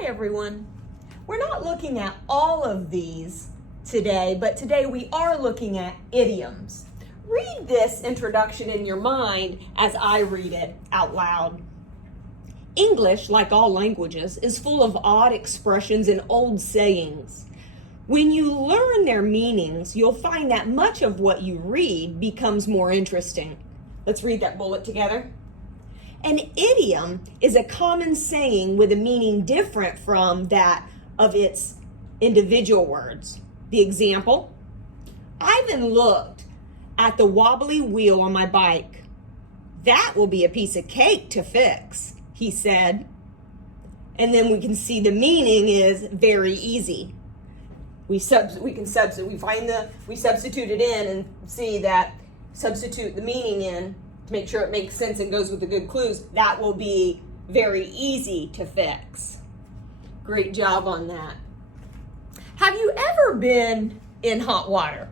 Hi everyone. We're not looking at all of these today, but today we are looking at idioms. Read this introduction in your mind as I read it out loud. English, like all languages, is full of odd expressions and old sayings. When you learn their meanings, you'll find that much of what you read becomes more interesting. Let's read that bullet together. An idiom is a common saying with a meaning different from that of its individual words. The example, Ivan looked at the wobbly wheel on my bike. That will be a piece of cake to fix, he said. And then we can see the meaning is very easy. We substitute it in and see that substitute the meaning in to make sure it makes sense and goes with the good clues. That will be very easy to fix. Great job on that. Have you ever been in hot water?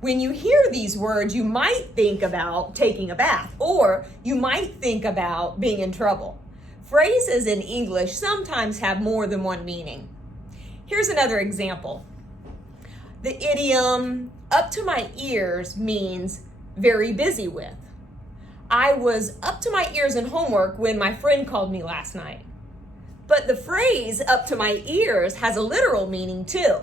When you hear these words, you might think about taking a bath, or you might think about being in trouble. Phrases in English sometimes have more than one meaning. Here's another example. The idiom up to my ears means very busy with. I was up to my ears in homework when my friend called me last night. But the phrase up to my ears has a literal meaning too.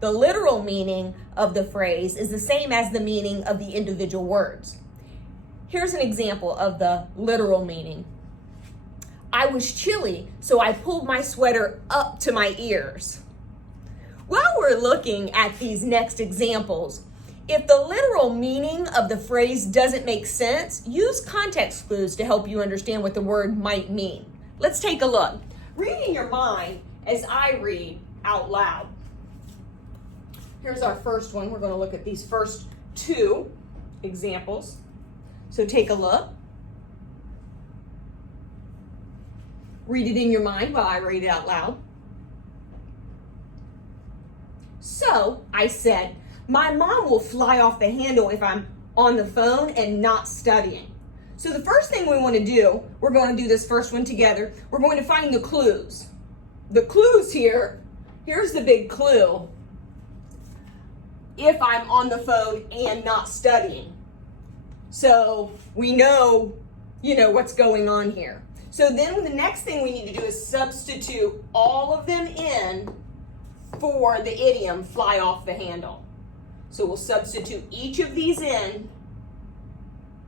The literal meaning of the phrase is the same as the meaning of the individual words. Here's an example of the literal meaning. I was chilly, so I pulled my sweater up to my ears. While we're looking at these next examples, if the literal meaning of the phrase doesn't make sense, use context clues to help you understand what the word might mean. Let's take a look. Read in your mind as I read out loud. Here's our first one. We're going to look at these first two examples. So take a look. Read it in your mind while I read it out loud. So I said, my mom will fly off the handle if I'm on the phone and not studying. So the first thing we want to do, we're going to do this first one together. We're going to find the clues. The clues here, here's the big clue. If I'm on the phone and not studying. So we know, what's going on here. So then the next thing we need to do is substitute all of them in for the idiom fly off the handle. So we'll substitute each of these in,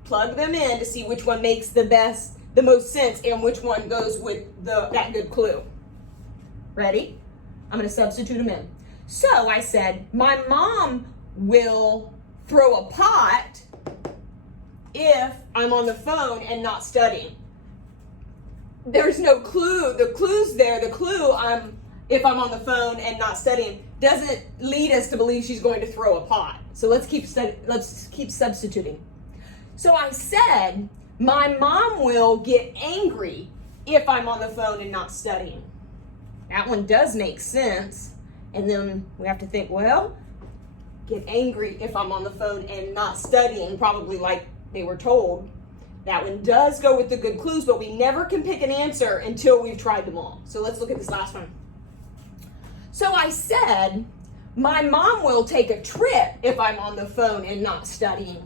plug them in to see which one makes the most sense and which one goes with that good clue. Ready? I'm going to substitute them in. So I said, my mom will throw a pot if I'm on the phone and not studying. There's no clue. The clue's there. The clue, if I'm on the phone and not studying, doesn't lead us to believe she's going to throw a pot. So let's keep substituting. So I said, my mom will get angry if I'm on the phone and not studying. That one does make sense. And then we have to think, well, get angry if I'm on the phone and not studying, probably like they were told. That one does go with the good clues, but we never can pick an answer until we've tried them all. So let's look at this last one. So I said, my mom will take a trip if I'm on the phone and not studying.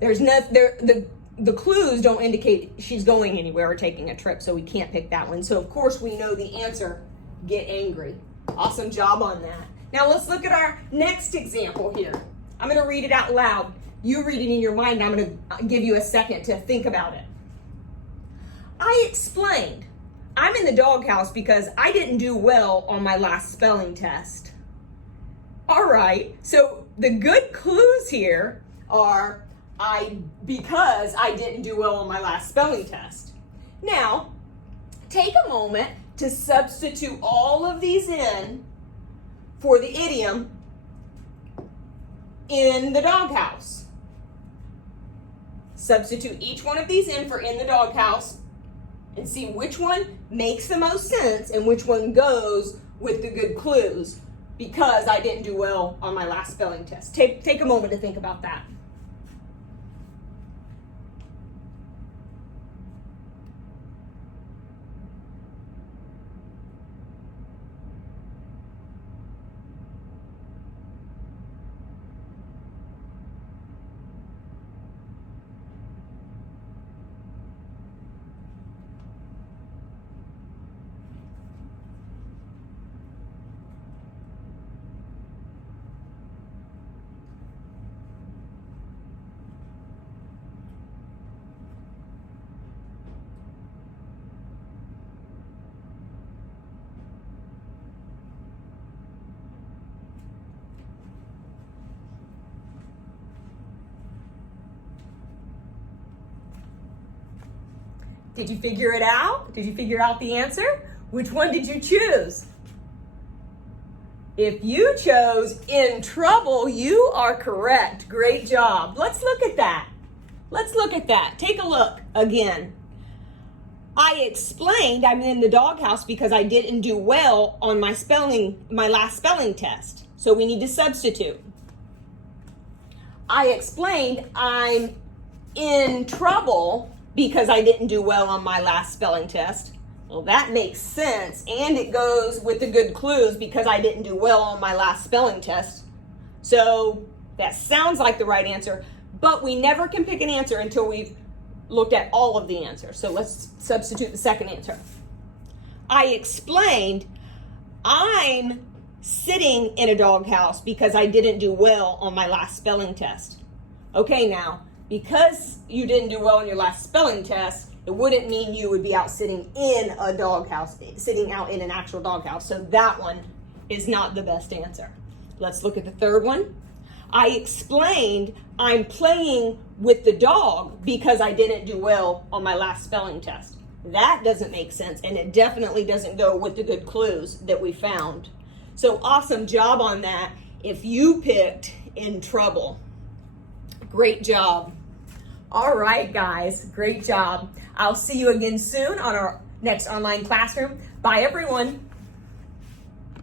The clues don't indicate she's going anywhere or taking a trip, so we can't pick that one. So of course we know the answer, get angry. Awesome job on that. Now let's look at our next example here. I'm going to read it out loud. You read it in your mind, and I'm going to give you a second to think about it. I explained, I'm in the doghouse because I didn't do well on my last spelling test. All right, so the good clues here are because I didn't do well on my last spelling test. Now, take a moment to substitute all of these in for the idiom in the doghouse. Substitute each one of these in for in the doghouse and see which one makes the most sense and which one goes with the good clues because I didn't do well on my last spelling test. Take a moment to think about that. Did you figure it out? Did you figure out the answer? Which one did you choose? If you chose in trouble, you are correct. Great job. Let's look at that. Let's look at that. Take a look again. I explained I'm in the doghouse because I didn't do well on my last spelling test. So we need to substitute. I explained I'm in trouble because I didn't do well on my last spelling test. Well, that makes sense, and it goes with the good clues because I didn't do well on my last spelling test. So that sounds like the right answer, but we never can pick an answer until we've looked at all of the answers. So let's substitute the second answer. I explained I'm sitting in a doghouse because I didn't do well on my last spelling test. Okay, now, because you didn't do well on your last spelling test, it wouldn't mean you would be out sitting in a doghouse, sitting out in an actual doghouse. So that one is not the best answer. Let's look at the third one. I explained I'm playing with the dog because I didn't do well on my last spelling test. That doesn't make sense, and it definitely doesn't go with the good clues that we found. So awesome job on that if you picked in trouble. Great job. All right, guys, great job. I'll see you again soon on our next online classroom. Bye, everyone.